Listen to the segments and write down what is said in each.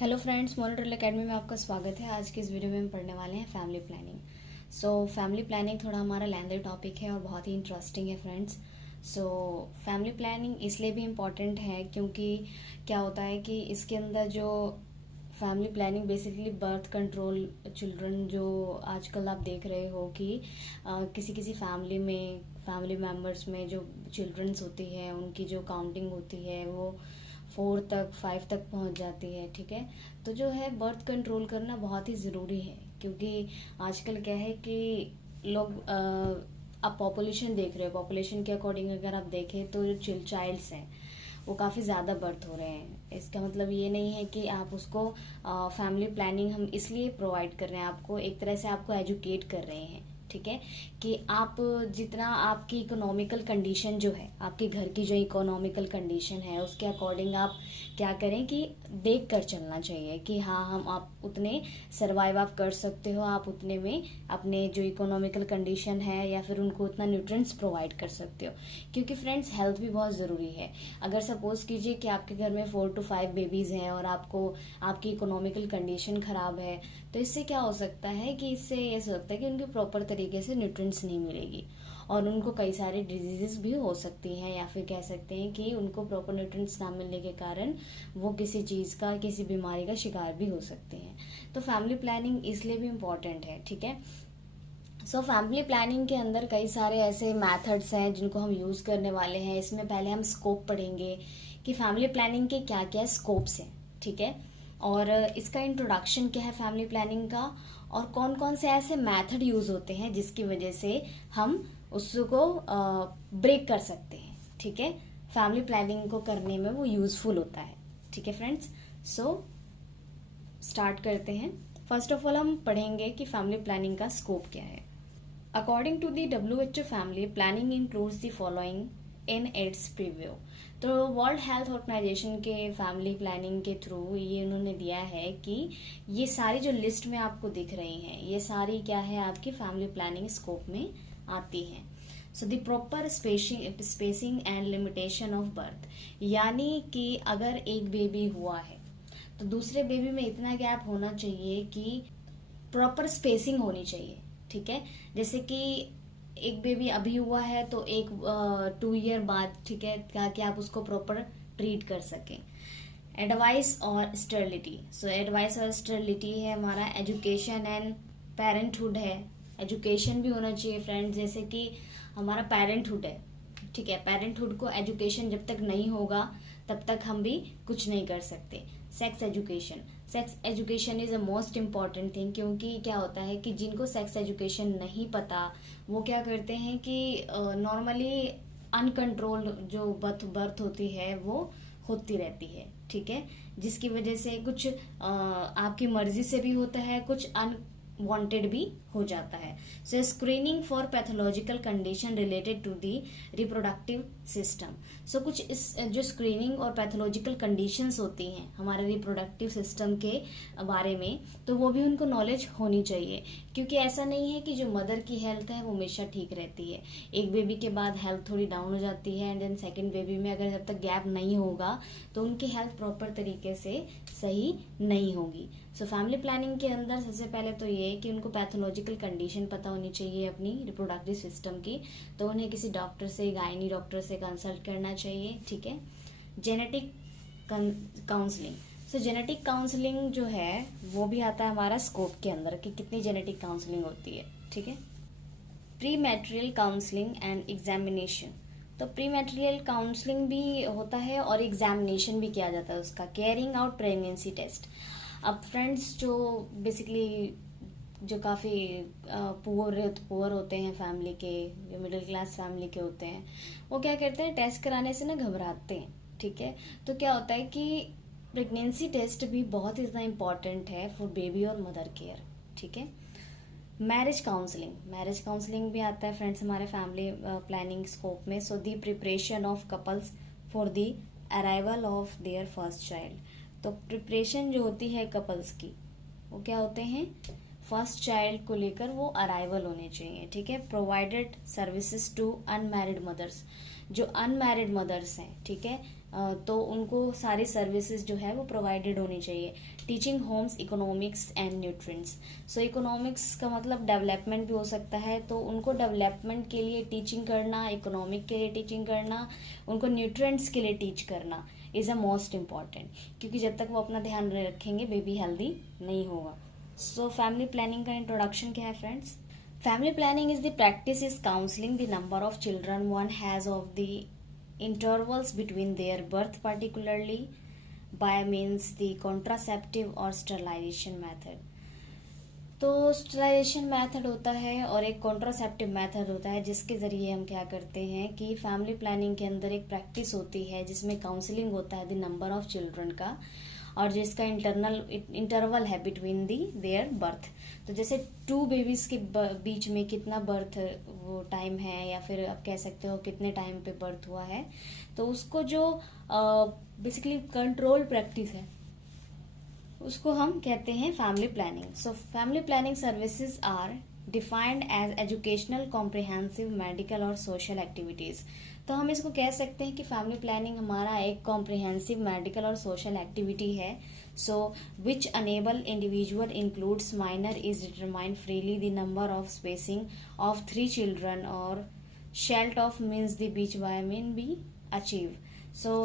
Hello friends, monitor academy में आपका स्वागत है। आज की इस वीडियो में हम पढ़ने वाले हैं फैमिली प्लानिंग। फैमिली प्लानिंग थोड़ा हमारा लेंथी टॉपिक है और बहुत ही इंटरेस्टिंग है फ्रेंड्स। फैमिली प्लानिंग इसलिए भी इम्पॉर्टेंट है क्योंकि क्या होता है कि इसके अंदर जो family planning basically birth control children जो आजकल आप देख रहे हो कि किसी किसी फैमिली मेम्बर्स में जो चिल्ड्रंस होती है उनकी जो काउंटिंग होती है वो 4 तक 5 तक पहुंच जाती है। ठीक है, तो जो है बर्थ कंट्रोल करना बहुत ही ज़रूरी है क्योंकि आजकल क्या है कि लोग आप पॉपुलेशन देख रहे हो, पॉपुलेशन के अकॉर्डिंग अगर आप देखें तो जो चाइल्ड्स हैं वो काफ़ी ज़्यादा बर्थ हो रहे हैं। इसका मतलब ये नहीं है कि आप उसको फैमिली प्लानिंग हम इसलिए प्रोवाइड कर रहे हैं, आपको एक तरह से आपको एजुकेट कर रहे हैं। ठीक है, कि आप जितना आपकी इकोनॉमिकल कंडीशन जो है, आपके घर की जो इकोनॉमिकल कंडीशन है उसके अकॉर्डिंग आप क्या करें कि देख कर चलना चाहिए कि हाँ हम आप उतने सर्वाइव आप कर सकते हो, आप उतने में अपने जो इकोनॉमिकल कंडीशन है या फिर उनको उतना न्यूट्रिएंट्स प्रोवाइड कर सकते हो। क्योंकि फ्रेंड्स हेल्थ भी बहुत ज़रूरी है। अगर सपोज कीजिए कि आपके घर में 4 to 5 बेबीज़ हैं और आपको आपकी इकोनॉमिकल कंडीशन ख़राब है, तो इससे क्या हो सकता है कि इससे ये हो सकता है कि उनके प्रॉपर तरीके से न्यूट्रिएंट्स नहीं मिलेगी और उनको कई सारे डिजीजेस भी हो सकती हैं, या फिर कह सकते हैं कि उनको प्रॉपर न्यूट्रिएंट्स ना मिलने के कारण वो किसी चीज़ का, किसी बीमारी का शिकार भी हो सकते हैं। तो फैमिली प्लानिंग इसलिए भी इम्पॉर्टेंट है। ठीक है, फैमिली प्लानिंग के अंदर कई सारे ऐसे मेथड्स हैं जिनको हम यूज़ करने वाले हैं। इसमें पहले हम स्कोप पढ़ेंगे कि फैमिली प्लानिंग के क्या क्या स्कोप्स हैं। ठीक है, और इसका इंट्रोडक्शन क्या है फैमिली प्लानिंग का, और कौन कौन से ऐसे मेथड यूज़ होते हैं जिसकी वजह से हम उसको ब्रेक कर सकते हैं। ठीक है, फैमिली प्लानिंग को करने में वो यूज़फुल होता है। ठीक है फ्रेंड्स, स्टार्ट करते हैं। फर्स्ट ऑफ ऑल हम पढ़ेंगे कि फैमिली प्लानिंग का स्कोप क्या है। According to the WHO family planning includes the following in its preview। तो वर्ल्ड हेल्थ ऑर्गेनाइजेशन के फैमिली प्लानिंग के थ्रू ये उन्होंने दिया है कि ये सारी जो लिस्ट में आपको दिख रही हैं ये सारी क्या है आपकी फैमिली प्लानिंग स्कोप में आती हैं। The proper spacing and limitation of birth, यानी कि अगर एक बेबी हुआ है तो दूसरे बेबी में इतना गैप होना चाहिए कि प्रॉपर स्पेसिंग होनी चाहिए। ठीक है, जैसे कि एक बेबी अभी हुआ है तो एक 2 ईयर बाद, ठीक है, ताकि आप उसको प्रॉपर ट्रीट कर सकें। एडवाइस और स्टेरिलिटी, एडवाइस और स्टेरिलिटी है हमारा एजुकेशन एंड पेरेंटहुड है। एजुकेशन भी होना चाहिए फ्रेंड्स, जैसे कि हमारा पेरेंटहुड है। ठीक है, पेरेंटहुड को एजुकेशन जब तक नहीं होगा तब तक हम भी कुछ नहीं कर सकते। Sex education is a most important thing, क्योंकि क्या होता है कि जिनको सेक्स एजुकेशन नहीं पता वो क्या करते हैं कि नॉर्मली अनकंट्रोल्ड जो बर्थ होती है वो होती रहती है। ठीक है, जिसकी वजह से कुछ आपकी मर्जी से भी होता है, कुछ वांटेड भी हो जाता है। Screening for pathological condition related to the reproductive system. कुछ इस जो स्क्रीनिंग और पैथोलॉजिकल कंडीशंस होती हैं हमारे रिप्रोडक्टिव सिस्टम के बारे में, तो वो भी उनको नॉलेज होनी चाहिए। क्योंकि ऐसा नहीं है कि जो मदर की हेल्थ है वो हमेशा ठीक रहती है, एक बेबी के बाद हेल्थ थोड़ी डाउन हो जाती है एंड देन सेकेंड बेबी में अगर जब तक गैप नहीं होगा तो उनकी हेल्थ प्रॉपर तरीके से सही नहीं होगी। फैमिली प्लानिंग के अंदर सबसे पहले तो ये है कि उनको पैथोलॉजिकल कंडीशन पता होनी चाहिए अपनी रिप्रोडक्टिव सिस्टम की, तो उन्हें किसी डॉक्टर से, गायनी डॉक्टर से कंसल्ट करना चाहिए। ठीक है, जेनेटिक काउंसलिंग, जेनेटिक काउंसलिंग जो है वो भी आता है हमारा स्कोप के अंदर कि कितनी जेनेटिक काउंसलिंग होती है। ठीक है, प्री मैट्रियल काउंसलिंग एंड एग्जामिनेशन, तो प्री मैट्रियल काउंसलिंग भी होता है और एग्जामिनेशन भी किया जाता है उसका। कैरिंग आउट प्रेगनेंसी टेस्ट, अब फ्रेंड्स जो बेसिकली जो काफ़ी पुअर होते हैं फैमिली के, जो मिडिल क्लास फैमिली के होते हैं, वो क्या करते हैं टेस्ट कराने से ना घबराते हैं। ठीक है, तो क्या होता है कि प्रेगनेंसी टेस्ट भी बहुत ही ज़्यादा इम्पॉर्टेंट है फॉर बेबी और मदर केयर। ठीक है, मैरिज काउंसलिंग भी आता है फ्रेंड्स हमारे फैमिली प्लानिंग स्कोप में। The preparation of couples for the arrival of their first child, तो प्रिपरेशन जो होती है कपल्स की वो क्या होते हैं, फर्स्ट चाइल्ड को लेकर वो अराइवल होने चाहिए। ठीक है, provided services to unmarried mothers, जो अनमैरिड मदर्स हैं, ठीक है, तो उनको सारी सर्विसेज जो है वो प्रोवाइडेड होनी चाहिए। Teaching homes economics and nutrients. So economics का मतलब डेवलपमेंट भी हो सकता है, तो उनको डेवलपमेंट के लिए टीचिंग करना, इकोनॉमिक के लिए टीचिंग करना, उनको न्यूट्रिएंट्स के लिए टीच करना इज़ अ मोस्ट इम्पॉर्टेंट, क्योंकि जब तक वो अपना ध्यान रखेंगे बेबी हेल्दी नहीं होगा। सो फैमिली प्लानिंग का इंट्रोडक्शन क्या है friends? Family planning is the practice is counselling the number of children one has of the intervals between their birth, particularly by means the contraceptive or sterilization method। तो sterilization method होता है और एक contraceptive method होता है, जिसके ज़रिए हम क्या करते हैं कि फैमिली प्लानिंग के अंदर एक प्रैक्टिस होती है जिसमें काउंसलिंग होता है द नंबर ऑफ चिल्ड्रन का, और जिसका इंटरवल है बिटवीन दी देयर बर्थ। तो जैसे 2 बेबीज़ के बीच में कितना बर्थ वो टाइम है, या फिर आप कह सकते हो कितने टाइम पे बर्थ हुआ है, तो उसको जो बेसिकली कंट्रोल प्रैक्टिस है उसको हम कहते हैं family planning. So family planning services are defined as educational, comprehensive, medical और सोशल एक्टिविटीज़। तो हम इसको कह सकते हैं कि फैमिली प्लानिंग हमारा एक कॉम्प्रिहेंसिव, मेडिकल और सोशल एक्टिविटी है। So which enable individual includes minor is determined freely the number of spacing of 3 children और शेल्ट of means the beach by mean be achieve. So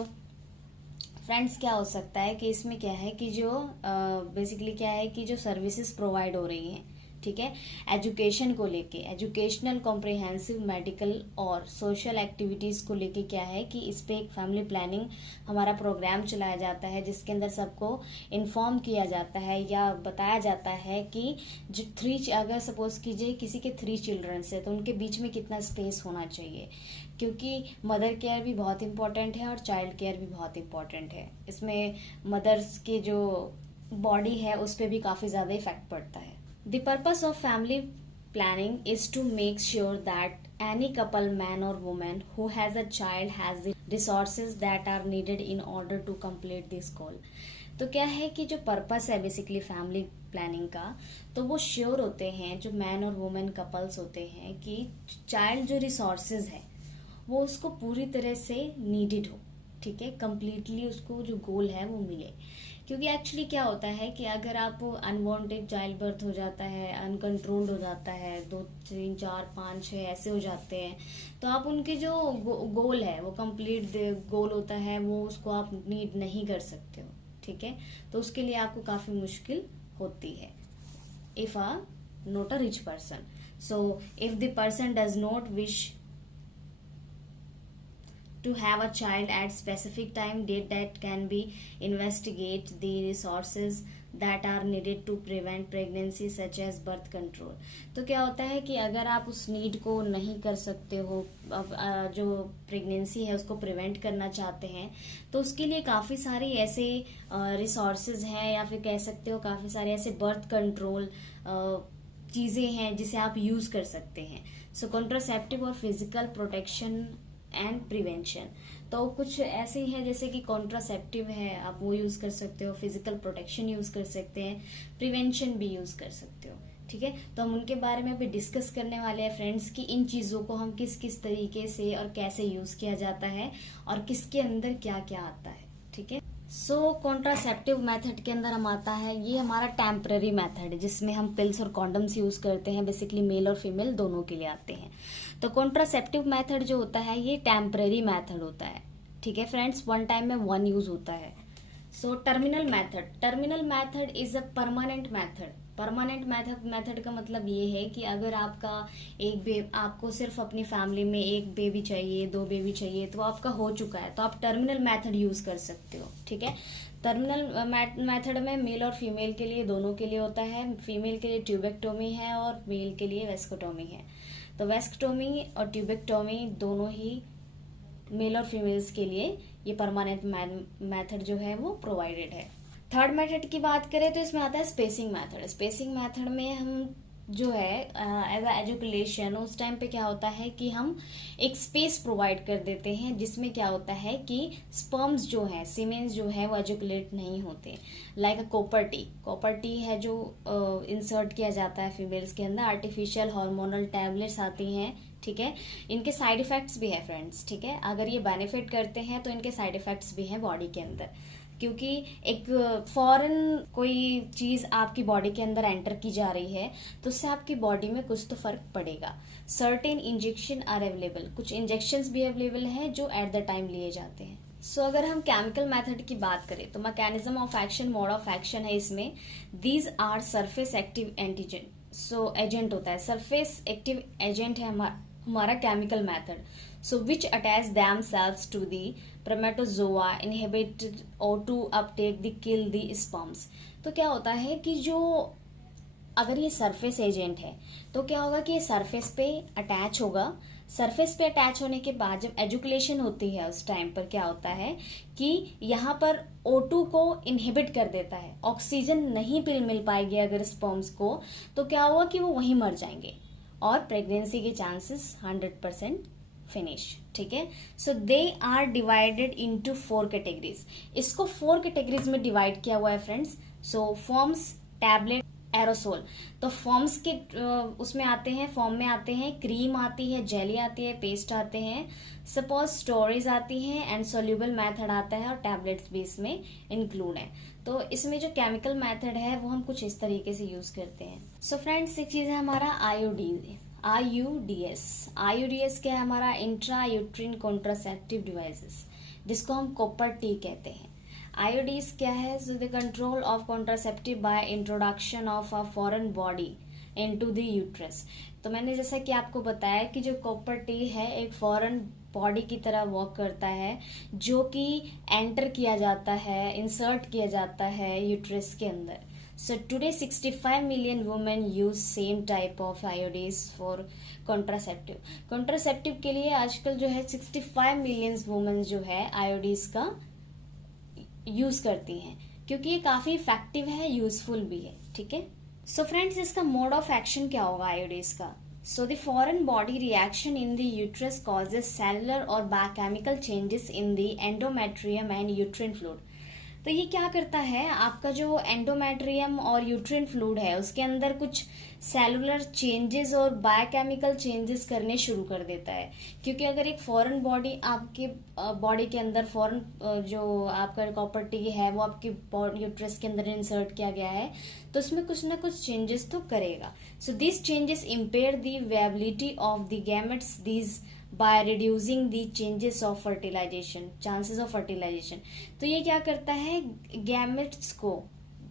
friends क्या हो सकता है कि इसमें क्या है कि जो बेसिकली क्या है कि जो सर्विसेज प्रोवाइड हो रही हैं, ठीक है, एजुकेशन को लेके, एजुकेशनल, कॉम्प्रिहेंसिव, मेडिकल और सोशल एक्टिविटीज़ को लेके क्या है कि इस पे एक फैमिली प्लानिंग हमारा प्रोग्राम चलाया जाता है, जिसके अंदर सबको इन्फॉर्म किया जाता है या बताया जाता है कि जो 3 अगर सपोज कीजिए किसी के 3 चिल्ड्रंस है तो उनके बीच में कितना स्पेस होना चाहिए, क्योंकि मदर केयर भी बहुत इंपॉर्टेंट है और चाइल्ड केयर भी बहुत इंपॉर्टेंट है। इसमें मदर्स के जो बॉडी है उस पर भी काफ़ी ज़्यादा इफेक्ट पड़ता है। The purpose of family planning is to make sure that any couple, man or woman, who has a child has the resources that are needed in order to complete this goal। तो क्या है कि जो purpose है basically family planning का, तो वो sure होते हैं जो मैन और वुमेन कपल्स होते हैं कि चाइल्ड जो रिसोर्सेज है वो उसको पूरी तरह से नीडेड हो, ठीक है, कंप्लीटली उसको जो गोल है वो मिले। क्योंकि एक्चुअली क्या होता है कि अगर आप अनवांटेड चाइल्ड बर्थ हो जाता है, अनकंट्रोल्ड हो जाता है, 2 3 4 5 6 ऐसे हो जाते हैं, तो आप उनके जो गोल है वो कंप्लीट गोल होता है वो उसको आप नीड नहीं कर सकते हो, ठीक है। तो उसके लिए आपको काफ़ी मुश्किल होती है if a not a rich person. So if the person does not wish to have a child at specific time date, that can be investigate the resources that are needed to prevent pregnancy such as birth control। तो क्या होता है कि अगर आप उस need को नहीं कर सकते हो, जो प्रेगनेंसी है उसको प्रिवेंट करना चाहते हैं, तो उसके लिए काफ़ी सारी ऐसे रिसोर्सेज हैं, या फिर कह सकते हो काफ़ी सारे ऐसे बर्थ कंट्रोल चीज़ें हैं जिसे आप यूज़ कर सकते हैं। सो कॉन्ट्रासेप्टिव और फिजिकल प्रोटेक्शन एंड प्रिवेंशन, तो कुछ ऐसे ही है जैसे कि कॉन्ट्रासेप्टिव है, आप वो यूज़ कर सकते हो, फिजिकल प्रोटेक्शन यूज़ कर सकते हैं, प्रिवेंशन भी यूज़ कर सकते हो, ठीक है। तो हम उनके बारे में अभी डिस्कस करने वाले हैं फ्रेंड्स कि इन चीज़ों को हम किस किस तरीके से और कैसे यूज़ किया जाता है और किसके अंदर क्या क्या आता है, ठीक है। सो कॉन्ट्रासेप्टिव मेथड के अंदर हम आता है, ये हमारा टेम्पररी मेथड है जिसमें हम पिल्स और कॉन्डम्स यूज़ करते हैं, बेसिकली मेल और फीमेल दोनों के लिए आते हैं। तो कॉन्ट्रासेप्टिव मेथड जो होता है ये टेम्पररी मेथड होता है, ठीक है फ्रेंड्स, 1 टाइम में 1 यूज़ होता है। So terminal method is a permanent method. Permanent method का मतलब ये है कि अगर आपका आपको सिर्फ अपनी फैमिली में 1 बेबी चाहिए, 2 बेबी चाहिए, तो आपका हो चुका है, तो आप टर्मिनल मेथड यूज कर सकते हो, ठीक है। टर्मिनल मेथड में मेल और फीमेल के लिए दोनों के लिए होता है। फीमेल के लिए ट्यूबेक्टोमी है और मेल के लिए वेस्कोटोमी है। तो वेस्कोटोमी और ट्यूबेक्टोमी दोनों ही मेल और फीमेल्स के लिए ये परमानेंट मेथड जो है वो प्रोवाइडेड है। थर्ड मेथड की बात करें तो इसमें आता है स्पेसिंग मेथड। स्पेसिंग मेथड में हम जो है एज अ एजुकेशन उस टाइम पे क्या होता है कि हम एक स्पेस प्रोवाइड कर देते हैं, जिसमें क्या होता है कि स्पर्म्स जो है, सीमेंस जो है वो एजुकुलेट नहीं होते। लाइक अ कॉपर टी है जो इंसर्ट किया जाता है फीमेल्स के अंदर। आर्टिफिशियल हार्मोनल टैबलेट्स आती हैं, ठीक है। इनके साइड इफेक्ट्स भी है फ्रेंड्स, ठीक है। अगर ये बेनिफिट करते हैं तो इनके साइड इफेक्ट्स भी हैं बॉडी के अंदर, क्योंकि एक फॉरेन कोई चीज आपकी बॉडी के अंदर एंटर की जा रही है तो उससे आपकी बॉडी में कुछ तो फर्क पड़ेगा। सर्टेन इंजेक्शन आर अवेलेबल, कुछ इंजेक्शंस भी अवेलेबल हैं जो एट द टाइम लिए जाते हैं। सो अगर हम केमिकल मेथड की बात करें तो mechanism of action, mode of action है इसमें। These are surface active antigen, so agent होता है, सरफेस एक्टिव एजेंट है हमारा chemical method. So which attach themselves to the spermatozoa, inhibit O2 uptake the kill the sperms. तो क्या होता है कि जो अगर ये सरफेस एजेंट है तो क्या होगा कि ये सरफेस पे अटैच होगा। सरफेस पे अटैच होने के बाद जब एजुकुलेशन होती है उस टाइम पर क्या होता है कि यहाँ पर O2 को इनहिबिट कर देता है, ऑक्सीजन नहीं मिल पाएगी अगर स्पर्म्स को, तो क्या होगा कि वो वहीं मर जाएंगे और प्रेगनेंसी के चांसेस 100% फिनिश, ठीक है। So they are divided into 4 categories. इसको 4 कैटेगरीज में डिवाइड किया हुआ है friends. So forms, tablet, aerosol. तो फॉर्म्स के उसमें आते हैं, फॉर्म में आते हैं, क्रीम आती है, जेली आती है, पेस्ट आते हैं, सपोज स्टोरेज आती हैं, एंड सोल्यूबल मेथड आता है, और टैबलेट्स भी इसमें इंक्लूड है। तो इसमें जो केमिकल मेथड है वो हम कुछ इस तरीके से यूज करते हैं। सो फ्रेंड्स एक चीज है हमारा IUDs। IUDs क्या है हमारा, इंट्रा यूट्रिन कॉन्ट्रासेप्टिव डिवाइसेस, जिसको हम कॉपर टी कहते हैं। IUDs क्या है, so the control of contraceptive by introduction of a foreign body into the uterus. तो मैंने जैसा कि आपको बताया कि जो कॉपर टी है एक फॉरेन बॉडी की तरह वर्क करता है, जो कि एंटर किया जाता है, इंसर्ट किया जाता है यूट्रस के अंदर। So today 65 million women use same type of IUDs for contraceptive के लिए आजकल जो है 65 मिलियन वुमेन जो है IUDs का यूज करती हैं, क्योंकि ये काफी इफेक्टिव है, यूजफुल भी है, ठीक है। सो फ्रेंड्स इसका मोड ऑफ एक्शन क्या होगा IUDs का। So the foreign body reaction in the uterus causes cellular और biochemical changes in the endometrium and uterine fluid. तो ये क्या करता है, आपका जो एंडोमेट्रियम और यूट्रिन फ्लूइड है उसके अंदर कुछ सेलुलर चेंजेस और बायोकेमिकल चेंजेस करने शुरू कर देता है। क्योंकि अगर एक फॉरेन बॉडी आपके बॉडी के अंदर, फॉरेन जो आपका कॉपर टी है वो आपके यूट्रस के अंदर इंसर्ट किया गया है, तो उसमें कुछ ना कुछ चेंजेस तो करेगा। So this changes impair the viability of the gametes these by reducing the changes of fertilization, chances of fertilization. तो ये क्या करता है, गैमेट्स को,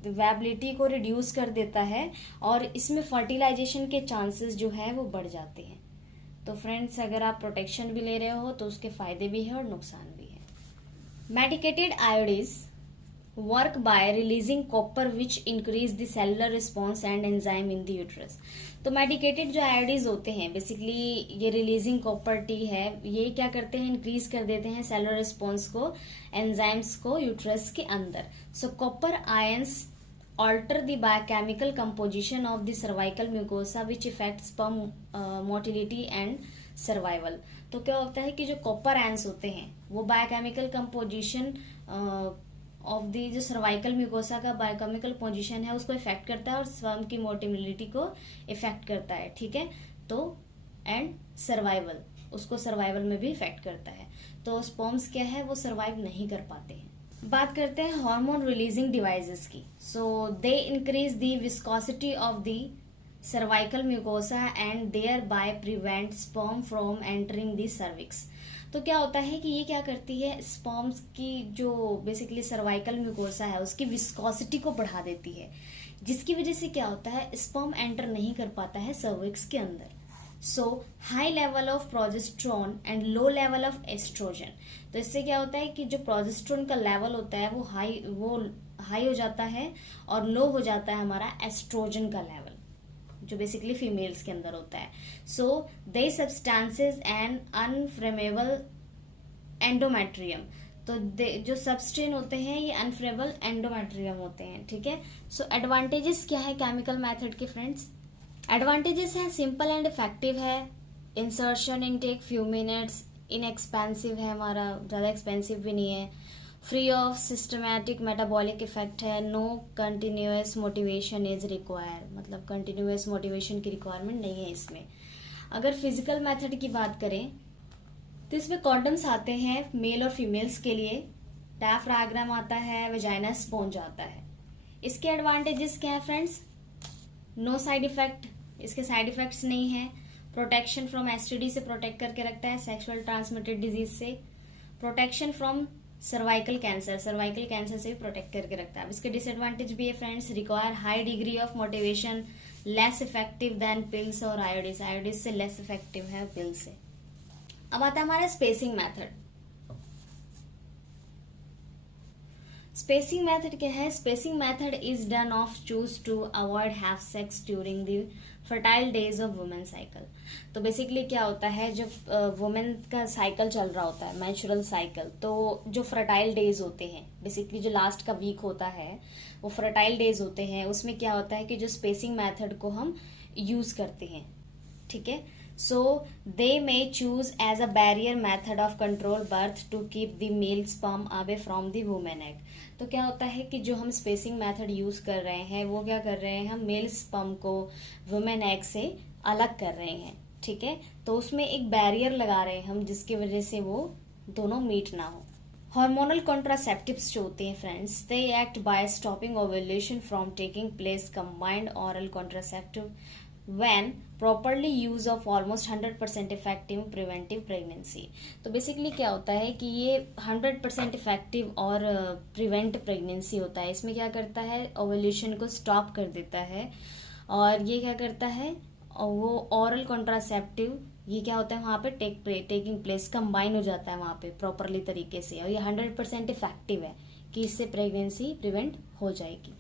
वेबिलिटी को रिड्यूस कर देता है और इसमें फर्टिलाइजेशन के चांसेस जो है वो बढ़ जाते हैं। तो फ्रेंड्स अगर आप प्रोटेक्शन भी ले रहे हो तो उसके फायदे भी है और नुकसान भी है। Medicated IUDs work by releasing copper which increase the cellular response and enzyme in the uterus. तो मेडिकेटेड जो IUDs होते हैं बेसिकली ये रिलीजिंग कॉपर टी है, ये क्या करते हैं, इंक्रीज कर देते हैं सेलुलर रिस्पॉन्स को, एंजाइम्स को यूट्रस के अंदर। सो copper ions alter the biochemical composition of the cervical mucosa which affects sperm motility and survival। तो क्या होता है कि जो कॉपर आयंस होते हैं वो बायोकेमिकल कंपोजिशन ऑफ दी, जो सर्वाइकल म्यूकोसा का बायोकेमिकल पोजीशन है उसको इफेक्ट करता है और स्पर्म की मोटिलिटी को इफेक्ट करता है, ठीक है। तो एंड सर्वाइवल, उसको सर्वाइवल में भी इफेक्ट करता है, तो स्पर्म्स क्या है वो सर्वाइव नहीं कर पाते हैं। बात करते हैं हार्मोन रिलीजिंग डिवाइसेस की। So they increase the viscosity of the cervical mucosa and thereby prevent sperm from entering the cervix. तो क्या होता है कि ये क्या करती है, स्पर्म्स की जो बेसिकली सर्वाइकल म्यूकोसा है उसकी विस्कोसिटी को बढ़ा देती है, जिसकी वजह से क्या होता है, स्पर्म एंटर नहीं कर पाता है सर्विक्स के अंदर। So high level of progesterone and low level of estrogen. तो इससे क्या होता है कि जो प्रोजेस्ट्रॉन का लेवल होता है वो हाई हो जाता है और लो हो जाता है हमारा एस्ट्रोजन का लेवल, जो बेसिकली फीमेल्स के अंदर होता है। So they substances and अनफ्लेमेबल endometrium. तो जो सबस्टेन होते हैं ये अनफ्लेमेबल एंडोमेट्रियम होते हैं, ठीक है। सो एडवांटेजेस क्या है केमिकल मेथड के फ्रेंड्स। एडवांटेजेस है, सिंपल एंड इफेक्टिव है, insertion intake few minutes, inexpensive है हमारा, ज़्यादा एक्सपेंसिव भी नहीं है, free of systematic metabolic effect है, no continuous motivation is require, मतलब कंटिन्यूअस मोटिवेशन की रिक्वायरमेंट नहीं है इसमें। अगर फिजिकल मेथड की बात करें तो इसमें कॉन्डम्स आते हैं मेल और फीमेल्स के लिए, डायफ्राग्राम आता है, वेजाइना स्पॉन्ज आता है। इसके एडवांटेजेस क्या है फ्रेंड्स? नो साइड इफेक्ट, इसके साइड इफेक्ट्स नहीं है। प्रोटेक्शन फ्रॉम एसटीडी से प्रोटेक्ट करके रखता है, सेक्सुअल ट्रांसमिटेड डिजीज से। Protection from cervical cancer, cervical cancer से भी प्रोटेक्ट करके रखता है। अब इसके डिसएडवांटेज भी है friends, require high degree of motivation, less effective than pills और आयोडीज, आयोडीज से लेस इफेक्टिव है पिल से। अब आता है हमारा स्पेसिंग मेथड। स्पेसिंग मेथड क्या है? Spacing method is done of choose to avoid have sex during the fertile days of women cycle. तो बेसिकली क्या होता है, जब वुमेन का साइकिल चल रहा होता है, मैचुरल साइकिल, तो जो फर्टाइल डेज होते हैं, बेसिकली जो लास्ट का वीक होता है वो फर्टाइल डेज होते हैं, उसमें क्या होता है कि जो स्पेसिंग मेथड को हम यूज करते हैं, ठीक है। So they may choose as a barrier method of control birth to keep the male sperm away from the woman egg। तो क्या होता है कि जो हम स्पेसिंग मेथड यूज कर रहे हैं वो क्या कर रहे हैं, हम मेल स्पर्म को वुमेन एग से अलग कर रहे हैं, ठीक है। तो उसमें एक बैरियर लगा रहे हैं हम, जिसकी वजह से वो दोनों मीट ना हो। हार्मोनल कॉन्ट्रासेप्टिव्स जो होते हैं friends, they act by stopping ovulation from taking place. Combined oral contraceptive when properly use of almost 100% effective preventive pregnancy। तो बेसिकली क्या होता है कि ये 100% इफेक्टिव और प्रिवेंट प्रेगनेंसी होता है। इसमें क्या करता है, ओवुलेशन को स्टॉप कर देता है, और ये क्या करता है, वो ऑरल कॉन्ट्रासेप्टिव ये क्या होता है वहाँ पे टेकिंग प्लेस, कंबाइन हो जाता है वहाँ पे प्रॉपरली तरीके से, और ये 100% इफेक्टिव है कि इससे प्रेगनेंसी प्रिवेंट हो जाएगी।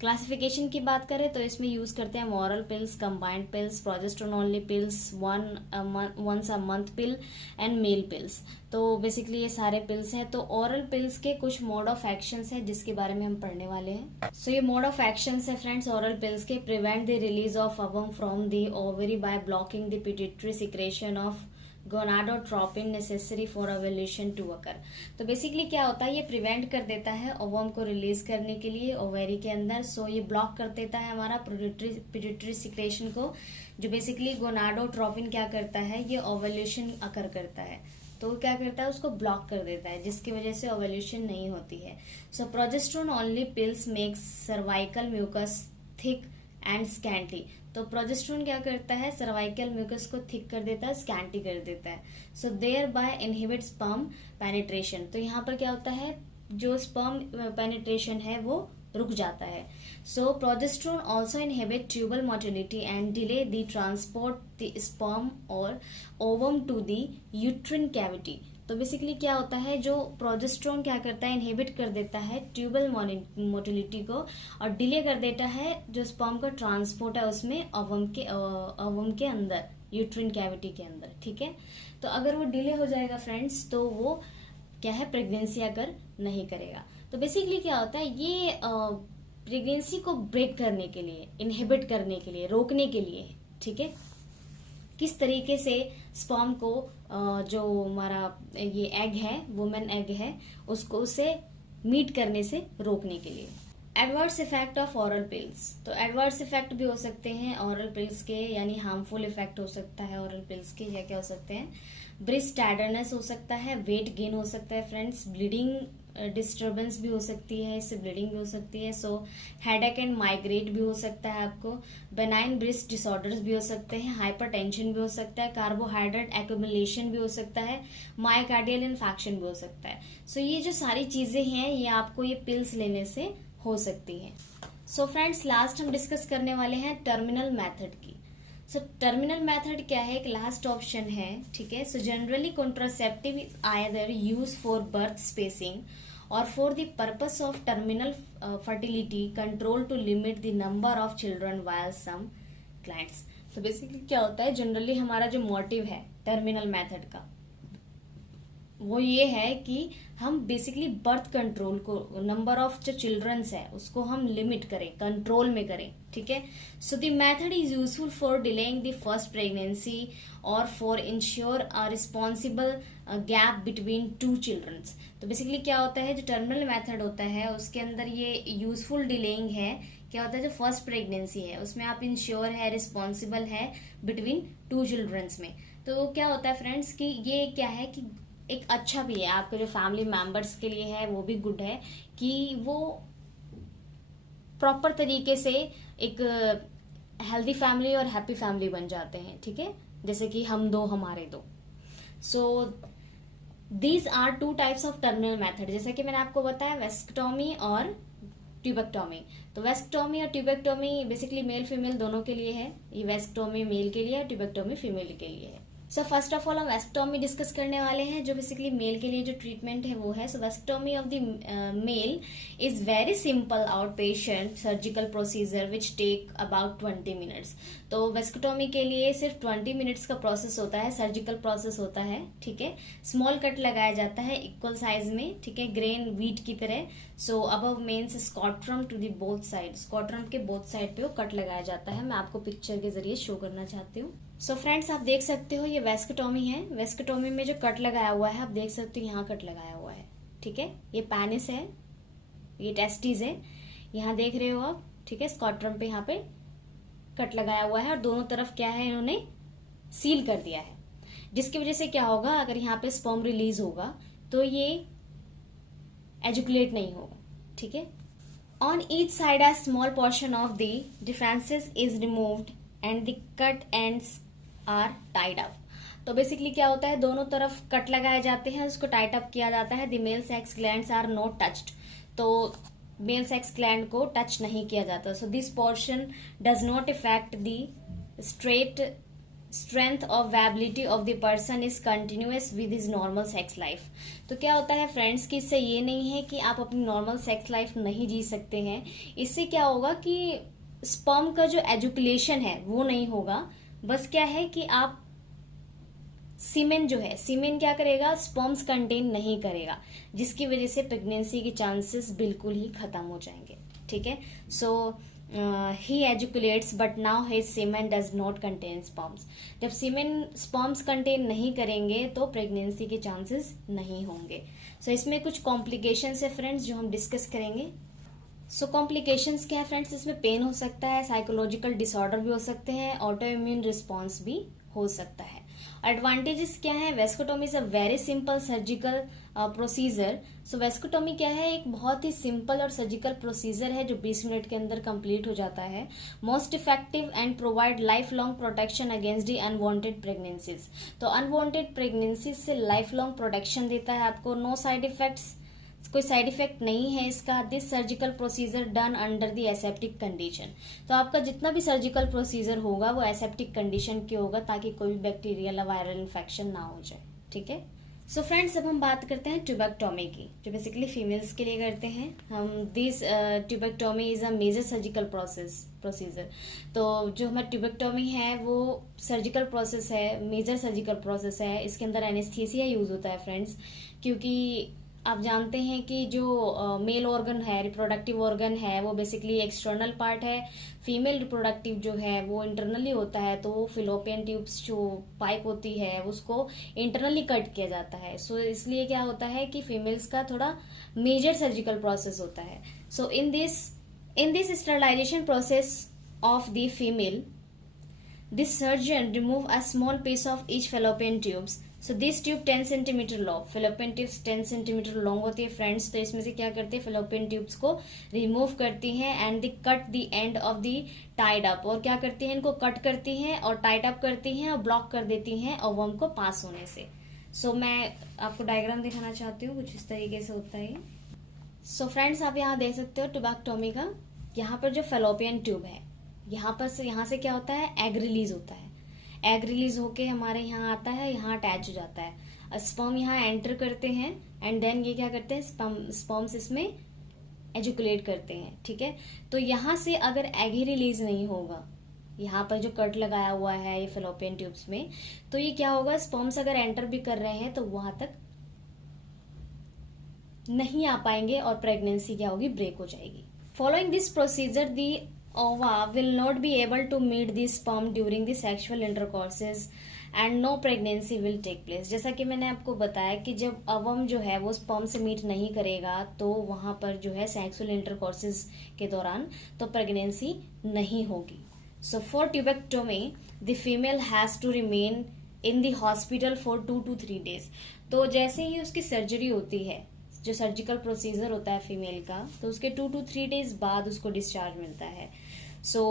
क्लासिफिकेशन की बात करें तो इसमें यूज करते हैं oral pills, combined pills, progesterone only pills, once a month pill and male pills. तो बेसिकली ये सारे पिल्स हैं। तो ओरल पिल्स के कुछ मोड ऑफ एक्शंस हैं जिसके बारे में हम पढ़ने वाले हैं। सो ये मोड ऑफ एक्शंस है फ्रेंड्स ओरल पिल्स के। Prevent the release of ovum from the ovary by blocking the pituitary secretion of gonadotropin necessary for ovulation to occur. तो बेसिकली क्या होता है, ये प्रिवेंट कर देता है ओवम को रिलीज करने के लिए ओवेरी के अंदर। सो ये ब्लॉक कर देता है हमारा पिट्यूटरी सिक्रेशन को, जो बेसिकली गोनाडोट्रोपिन क्या करता है, ये ओव्यूलेशन अकर करता है, तो क्या करता है, उसको ब्लॉक कर देता है, जिसकी वजह से ओव्यूलेशन नहीं होती है। So progesterone only pills makes cervical mucus thick and scanty. तो प्रोजेस्टेरोन क्या करता है, सर्वाइकल म्यूकस को थिक कर देता है, स्कैंटी कर देता है। So thereby inhibit sperm penetration. तो यहाँ पर क्या होता है, जो स्पर्म पेनिट्रेशन है वो रुक जाता है। So progesterone also inhibit tubal motility and delay the transport the sperm और ovum to the uterine cavity. तो बेसिकली क्या होता है, जो प्रोजेस्टेरोन क्या करता है, इनहिबिट कर देता है ट्यूबल मोटिलिटी को और डिले कर देता है जो स्पर्म का ट्रांसपोर्ट है उसमें ओवम के अंदर, यूट्रिन कैविटी के अंदर, ठीक है। तो अगर वो डिले हो जाएगा फ्रेंड्स तो वो क्या है, प्रेगनेंसी अगर नहीं करेगा। तो बेसिकली क्या होता है, ये प्रेगनेंसी को ब्रेक करने के लिए, इनहिबिट करने के लिए, रोकने के लिए, ठीक है, किस तरीके से स्पर्म को जो हमारा ये एग है, वुमेन एग है, उसको उसे मीट करने से रोकने के लिए। Adverse effect of oral pills. तो एडवर्स इफेक्ट भी हो सकते हैं ओरल पिल्स के, यानी हार्मफुल इफेक्ट हो सकता है ओरल पिल्स के। या क्या हो सकते हैं, ब्रेस्ट टायर्डनेस हो सकता है, वेट गेन हो सकता है फ्रेंड्स, ब्लीडिंग डिस्टर्बेंस भी हो सकती है, इससे ब्लीडिंग भी हो सकती है। सो हेडेक एंड माइग्रेट भी हो सकता है आपको, बेनाइन ब्रेस्ट डिसऑर्डर्स भी हो सकते हैं, हाइपरटेंशन भी हो सकता है, कार्बोहाइड्रेट एक्यूमुलेशन भी हो सकता है, मायोकार्डियल इन्फेक्शन भी हो सकता है। सो ये जो सारी चीजें हैं ये आपको ये पिल्स लेने से हो सकती हैं। सो फ्रेंड्स लास्ट हम डिस्कस करने वाले हैं टर्मिनल मेथड की। सो टर्मिनल मेथड क्या है, एक लास्ट ऑप्शन है, ठीक है। So generally contraceptive is either use for birth spacing or for the purpose of terminal fertility control to limit the number of children while some clients. तो basically क्या होता है, जनरली हमारा जो मोटिव है टर्मिनल मेथड का वो ये है कि हम बेसिकली बर्थ कंट्रोल को, नंबर ऑफ जो चिल्ड्रंस है उसको हम लिमिट करें, कंट्रोल में करें, ठीक है। So the method is useful for delaying the first pregnancy और for insure a responsible gap between two childrens. तो बेसिकली क्या होता है, जो टर्मिनल मेथड होता है उसके अंदर ये यूजफुल डिलेइंग है क्या होता है, जो फर्स्ट प्रेगनेंसी है उसमें आप इंश्योर है, रिस्पॉन्सिबल है बिटवीन 2 चिल्ड्रंस में। तो क्या होता है फ्रेंड्स कि ये क्या है कि एक अच्छा भी है आपके जो फैमिली मेंबर्स के लिए है, वो भी गुड है कि वो प्रॉपर तरीके से एक हेल्दी फैमिली और हैप्पी फैमिली बन जाते हैं, ठीक है, जैसे कि हम दो हमारे दो। So these are 2 types of terminal method, जैसे कि मैंने आपको बताया वेस्क्टोमी और ट्यूबेक्टोमी। तो वेस्क्टोमी और ट्यूबेक्टोमी बेसिकली मेल फीमेल दोनों के लिए है। ये वेस्क्टोमी मेल के लिए है, ट्यूबेक्टोमी फीमेल के लिए है। सो फर्स्ट ऑफ ऑल हम वेस्क्टोमी डिस्कस करने वाले हैं, जो बेसिकली मेल के लिए जो ट्रीटमेंट है वो है। So vasectomy of the male is very simple out patient surgical procedure which take about 20 minutes. तो वेस्क्टोमी के लिए सिर्फ 20 मिनट्स का प्रोसेस होता है, सर्जिकल प्रोसेस होता है, ठीक है। स्मॉल कट लगाया जाता है इक्वल साइज में, ठीक है, ग्रेन वीट की तरह। So above men's scrotum to the both side, scrotum के बोथ साइड पे वो कट लगाया जाता है। मैं आपको पिक्चर के जरिए शो करना चाहती हूँ। सो फ्रेंड्स आप देख सकते हो ये वेस्क्टोमी है। वेस्क्टोमी में जो कट लगाया हुआ है आप देख सकते हो, यहाँ कट लगाया हुआ है, ठीक है। ये पेनिस है, ये टेस्टिस है, यहाँ देख रहे हो आप, ठीक है। स्कॉट्रम पे यहाँ पे कट लगाया हुआ है और दोनों तरफ क्या है, इन्होंने सील कर दिया है, जिसकी वजह से क्या होगा, अगर यहाँ पे स्पर्म रिलीज होगा तो ये एजुकुलेट नहीं होगा, ठीक है। On each side a small portion of the differences is removed and the cut ends are tied up. तो बेसिकली क्या होता है, दोनों तरफ कट लगाए जाते हैं, उसको टाइट अप किया जाता है। The male sex glands are not touched, तो मेल सेक्स ग्लैंड को टच नहीं किया जाता। So this portion does not effect the strength of viability of the person is continuous with his normal sex life. तो क्या होता है friends कि इससे ये नहीं है कि आप अपनी नॉर्मल सेक्स लाइफ नहीं जी सकते हैं। इससे क्या होगा कि स्पर्म का जो एजुकुलेशन है वो नहीं होगा, बस क्या है कि आप सीमेन जो है, सीमेन क्या करेगा, स्पर्म्स कंटेन नहीं करेगा, जिसकी वजह से प्रेगनेंसी के चांसेस बिल्कुल ही खत्म हो जाएंगे, ठीक है। So he ejaculates but now his semen does not contain sperms. जब सीमेन स्पर्म्स कंटेन नहीं करेंगे तो प्रेगनेंसी के चांसेस नहीं होंगे। सो इसमें कुछ कॉम्प्लिकेशंस है फ्रेंड्स जो हम डिस्कस करेंगे। सो कॉम्प्लिकेशंस क्या है फ्रेंड्स, इसमें पेन हो सकता है, साइकोलॉजिकल डिसऑर्डर भी हो सकते हैं, ऑटो इम्यून रिस्पॉन्स भी हो सकता है। एडवांटेजेस क्या है, vasectomy is a very simple surgical procedure. So vasectomy क्या है, एक बहुत ही सिंपल और सर्जिकल प्रोसीजर है जो 20 मिनट के अंदर कंप्लीट हो जाता है। Most effective and provide life long protection against the unwanted pregnancies. तो अनवांटेड प्रेगनेंसीज से लाइफ लॉन्ग प्रोटेक्शन देता है आपको। नो साइड इफेक्ट्स, कोई साइड इफेक्ट नहीं है इसका। This surgical procedure done under the aseptic condition. तो आपका जितना भी सर्जिकल प्रोसीजर होगा वो एसेप्टिक कंडीशन के होगा, ताकि कोई भी बैक्टीरियल या वायरल इन्फेक्शन ना हो जाए, ठीक है। सो फ्रेंड्स अब हम बात करते हैं ट्यूबेक्टोमी की, जो बेसिकली फीमेल्स के लिए करते हैं हम। This tubectomy is a major surgical procedure. तो जो हमारा ट्यूबेक्टोमी है वो सर्जिकल प्रोसेस है, मेजर सर्जिकल प्रोसेस है। इसके अंदर एनेस्थीसिया यूज होता है फ्रेंड्स, क्योंकि आप जानते हैं कि जो मेल ऑर्गन है, रिप्रोडक्टिव ऑर्गन है, वो बेसिकली एक्सटर्नल पार्ट है। फीमेल रिप्रोडक्टिव जो है वो इंटरनली होता है, तो वो फिलोपियन ट्यूब्स जो पाइप होती है उसको इंटरनली कट किया जाता है। सो इसलिए क्या होता है कि फीमेल्स का थोड़ा मेजर सर्जिकल प्रोसेस होता है। So in this sterilization process of the female, this surgeon remove a small piece of each fallopian tubes. So this tube 10 centimeter long, fallopian tubes 10 centimeter long होती है friends. तो इसमें से क्या करते हैं, fallopian tubes को रिमूव करती हैं and the cut the end of the tied up. और क्या करती हैं, इनको कट करती हैं और टाइड अप करती हैं और ब्लॉक कर देती हैं ओवम को पास होने से। सो मैं आपको डायग्राम दिखाना चाहती हूँ, कुछ इस तरीके से होता है। सो फ्रेंड्स आप यहाँ देख सकते हो ट्यूबेक्टोमी का, यहाँ पर जो fallopian ट्यूब है, यहाँ से क्या होता है, एग रिलीज होता है। एग रिलीज होके हमारे यहाँ आता है, यहाँ अटैच हो जाता है। स्पर्म यहाँ एंटर करते हैं एंड देन ये क्या करते हैं, स्पर्म्स इसमें एजुकुलेट करते हैं, ठीक है। तो यहाँ से अगर एग ही रिलीज नहीं होगा, यहाँ पर जो कट लगाया हुआ है ये fallopian ट्यूब्स में, तो ये क्या होगा, स्पर्म्स अगर एंटर भी कर रहे हैं तो वहां तक नहीं आ पाएंगे और प्रेगनेंसी क्या होगी, ब्रेक हो जाएगी। Following this procedure the ova will not be able to meet the sperm during the sexual intercourses and no pregnancy will take place। जैसा कि मैंने आपको बताया कि जब अवम जो है वो स्पर्म से मीट नहीं करेगा तो वहां पर जो है सेक्सुअल इंटरकोर्सेज के दौरान तो प्रेगनेंसी नहीं होगी। So for tubectomy the female has to remain in the hospital for 2 to 3 days। तो जैसे ही उसकी सर्जरी होती है, जो सर्जिकल प्रोसीजर होता है फीमेल का, तो उसके 2 to 3 days बाद उसको डिस्चार्ज मिलता है। So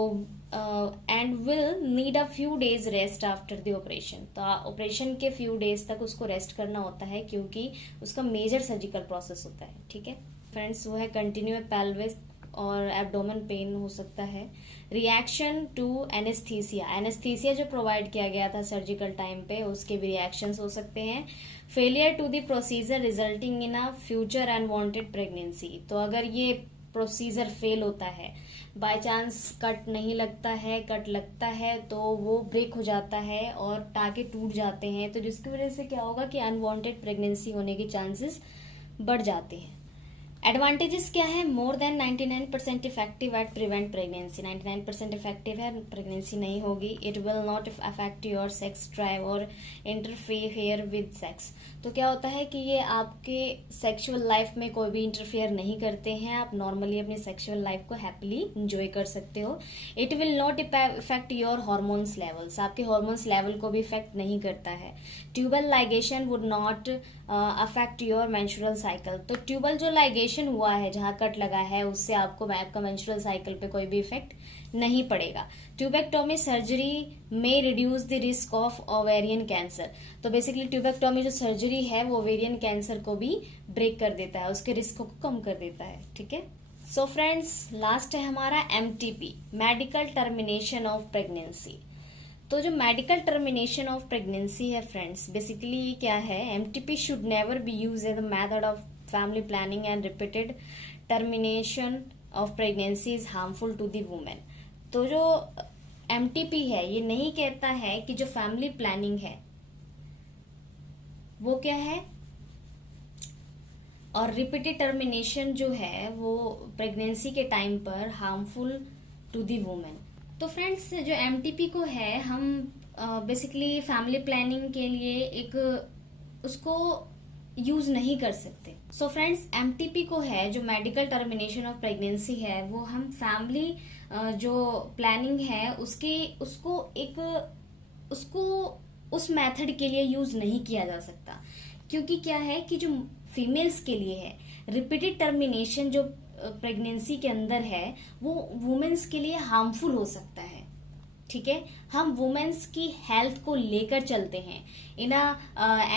and will need a few days rest after the operation. तो ऑपरेशन के फ्यू डेज तक उसको रेस्ट करना होता है क्योंकि उसका मेजर सर्जिकल प्रोसेस होता है। ठीक है फ्रेंड्स, वो है कंटिन्यू पेल्विस और एब्डोमेन पेन हो सकता है। रिएक्शन टू एनेस्थीसिया, एनेस्थीसिया जो प्रोवाइड किया गया था सर्जिकल टाइम पे उसके भी रिएक्शंस हो सकते हैं। Failure to the procedure resulting in a future unwanted pregnancy. तो अगर ये प्रोसीजर फेल होता है, बाय चांस कट नहीं लगता है, कट लगता है तो वो ब्रेक हो जाता है और टाके टूट जाते हैं, तो जिसकी वजह से क्या होगा कि अनवांटेड प्रेगनेंसी होने के चांसेस बढ़ जाते हैं। एडवांटेजेस क्या है? More than 99% effective eight prevent pregnancy. 99% effective है, प्रेगनेंसी नहीं होगी। It will not affect your sex drive और इंटरफेयर विद सेक्स। तो क्या होता है कि ये आपके सेक्सुअल लाइफ में कोई भी इंटरफेयर नहीं करते हैं, आप नॉर्मली अपनी सेक्सुअल लाइफ को हैप्पीली इंजॉय कर सकते हो। It will not effect your hormones levels, आपके हार्मोन्स लेवल को भी इफेक्ट नहीं करता है। Tubal ligation would not affect your menstrual cycle. तो ट्यूबल जो लाइगेशन हुआ है, जहां कट लगा है, उससे आपको आपका मेंस्ट्रुअल साइकिल पे कोई भी इफेक्ट नहीं पड़ेगा। ट्यूबेक्टोमी सर्जरी में reduce the risk of ovarian cancer. तो बेसिकली ट्यूबेक्टोमी जो सर्जरी है वो ओवेरियन कैंसर को भी ब्रेक कर देता है, उसके रिस्क को कम कर देता है। ठीक है, सो फ्रेंड्स लास्ट है हमारा MTP, medical termination of pregnancy. तो जो मेडिकल टर्मिनेशन ऑफ प्रेगनेंसी है फ्रेंड्स, बेसिकली क्या है, MTP should never be use as a method of family planning and repeated termination of pregnancy is harmful to the women. तो जो MTP है ये नहीं कहता है कि जो फैमिली प्लानिंग है वो क्या है, और रिपीटेड टर्मिनेशन जो है वो प्रेगनेंसी के टाइम पर हार्मफुल टू दी वुमेन। तो फ्रेंड्स जो MTP को है, हम बेसिकली फैमिली प्लानिंग के लिए एक उसको यूज नहीं कर सकते। सो फ्रेंड्स MTP को है, जो मेडिकल टर्मिनेशन ऑफ प्रेगनेंसी है, वो हम फैमिली जो प्लानिंग है उसको उस मेथड के लिए यूज नहीं किया जा सकता। क्योंकि क्या है कि जो फीमेल्स के लिए है, रिपीटेड टर्मिनेशन जो प्रेगनेंसी के अंदर है वो वुमेन्स के लिए हार्मफुल हो सकता है। ठीक है, हम वुमेन्स की हेल्थ को लेकर चलते हैं। इन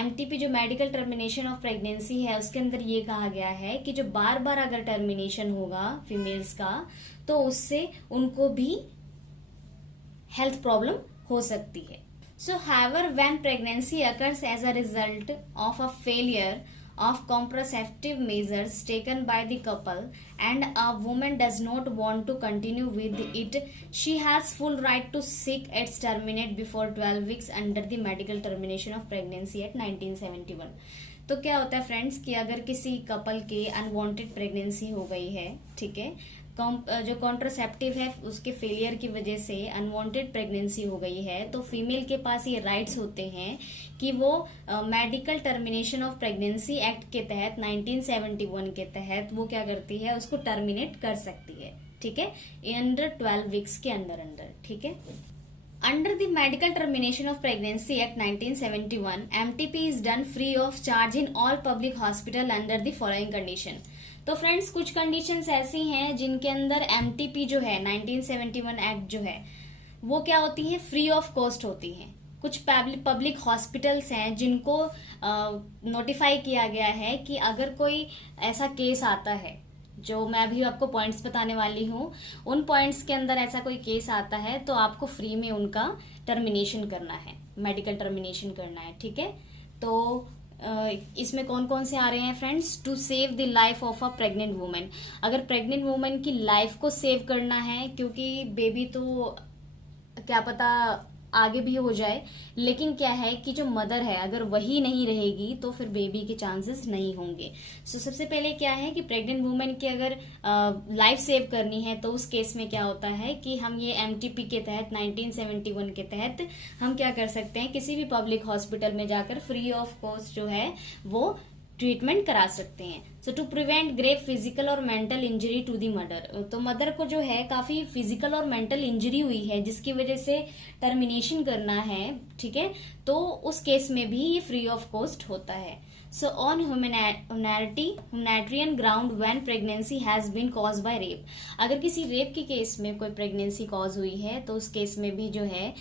MTP जो मेडिकल टर्मिनेशन ऑफ प्रेगनेंसी है उसके अंदर ये कहा गया है कि जो बार बार अगर टर्मिनेशन होगा फीमेल्स का तो उससे उनको भी हेल्थ प्रॉब्लम हो सकती है। So however when pregnancy occurs as a result of a failure of contraceptive measures taken by the couple and a woman does not want to continue with it, she has full right to seek its terminate before 12 weeks under the medical termination of pregnancy act 1971। तो क्या होता है friends कि अगर किसी couple के unwanted pregnancy हो गई है, ठीक है, जो कॉन्ट्रासेप्टिव है उसके फेलियर की वजह से अनवांटेड प्रेगनेंसी हो गई है, तो फीमेल के पास ये राइट्स होते हैं कि वो medical termination of pregnancy act के तहत 1971 के तहत वो क्या करती है, उसको टर्मिनेट कर सकती है। ठीक है, अंडर 12 वीक्स के अंदर। ठीक है, Under the Medical Termination of Pregnancy Act 1971, MTP is done free of charge in all public hospital under the following condition। तो फ्रेंड्स कुछ कंडीशंस ऐसी हैं जिनके अंदर MTP जो है 1971 एक्ट जो है वो क्या होती है, फ्री ऑफ कॉस्ट होती हैं। कुछ पब्लिक हॉस्पिटल्स हैं जिनको नोटिफाई किया गया है कि अगर कोई ऐसा केस आता है, जो मैं अभी आपको पॉइंट्स बताने वाली हूँ, उन पॉइंट्स के अंदर ऐसा कोई केस आता है तो आपको फ्री में उनका टर्मिनेशन करना है, मेडिकल टर्मिनेशन करना है। ठीक है, तो इसमें कौन कौन से आ रहे हैं friends, to save the life of a pregnant women. अगर प्रेग्नेंट वुमेन की लाइफ को सेव करना है, क्योंकि बेबी तो क्या पता आगे भी हो जाए, लेकिन क्या है कि जो मदर है अगर वही नहीं रहेगी तो फिर बेबी के चांसेस नहीं होंगे। सो सबसे पहले क्या है कि प्रेग्नेंट वुमेन की अगर लाइफ सेव करनी है तो उस केस में क्या होता है कि हम ये एमटीपी के तहत 1971 के तहत हम क्या कर सकते हैं, किसी भी पब्लिक हॉस्पिटल में जाकर फ्री ऑफ कॉस्ट जो है वो ट्रीटमेंट करा सकते हैं। So to prevent grave physical और mental injury to the mother, तो मदर को जो है काफी फिजिकल और मेंटल इंजरी हुई है जिसकी वजह से टर्मिनेशन करना है, ठीक है, तो उस केस में भी ये फ्री ऑफ कॉस्ट होता है। So on humanitarian ground when pregnancy has been cause by rape, अगर किसी रेप के केस में कोई प्रेगनेंसी कॉज हुई है तो उस केस में भी जो है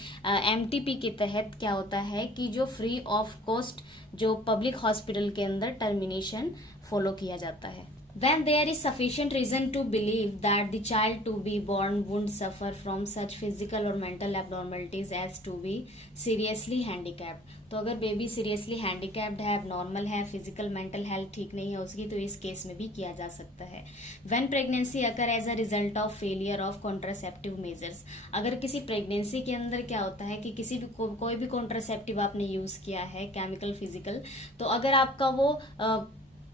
एमटीपी के तहत क्या होता है कि जो फ्री ऑफ कॉस्ट जो पब्लिक हॉस्पिटल के अंदर टर्मिनेशन फॉलो किया जाता है। When there is sufficient reason to believe that the child to be born won't suffer from such physical or mental abnormalities as to be seriously handicapped, तो अगर baby seriously handicapped है, abnormal है, physical mental health ठीक नहीं है उसकी, तो इस केस में भी किया जा सकता है। When pregnancy occur as a result of failure of contraceptive measures, अगर किसी प्रेगनेंसी के अंदर क्या होता है कि किसी भी कोई भी कॉन्ट्रासेप्टिव आपने यूज किया है, केमिकल फिजिकल, तो अगर आपका वो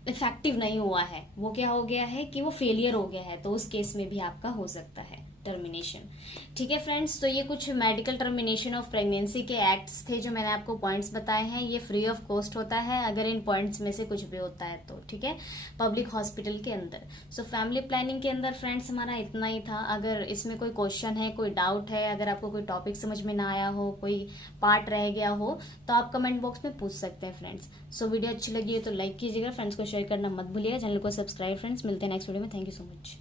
इफेक्टिव नहीं हुआ है, वो क्या हो गया है कि वो फेलियर हो गया है, तो उस केस में भी आपका हो सकता है टर्मिनेशन। ठीक है फ्रेंड्स, तो ये कुछ मेडिकल टर्मिनेशन ऑफ प्रेगनेंसी के एक्ट्स थे जो मैंने आपको पॉइंट्स बताए हैं। ये फ्री ऑफ कॉस्ट होता है अगर इन पॉइंट्स में से कुछ भी होता है तो, ठीक है, पब्लिक हॉस्पिटल के अंदर। सो फैमिली प्लानिंग के अंदर फ्रेंड्स हमारा इतना ही था। अगर इसमें कोई क्वेश्चन है, कोई डाउट है, अगर आपको कोई टॉपिक समझ में ना आया हो, कोई पार्ट रह गया हो, तो आप कमेंट बॉक्स में पूछ सकते हैं फ्रेंड्स। सो वीडियो अच्छी लगी है तो लाइक कीजिएगा, फ्रेंड्स को शेयर करना मत भूलिएगा, चैनल को सब्सक्राइब। फ्रेंड्स मिलते हैं नेक्स्ट वीडियो में। Thank you so much.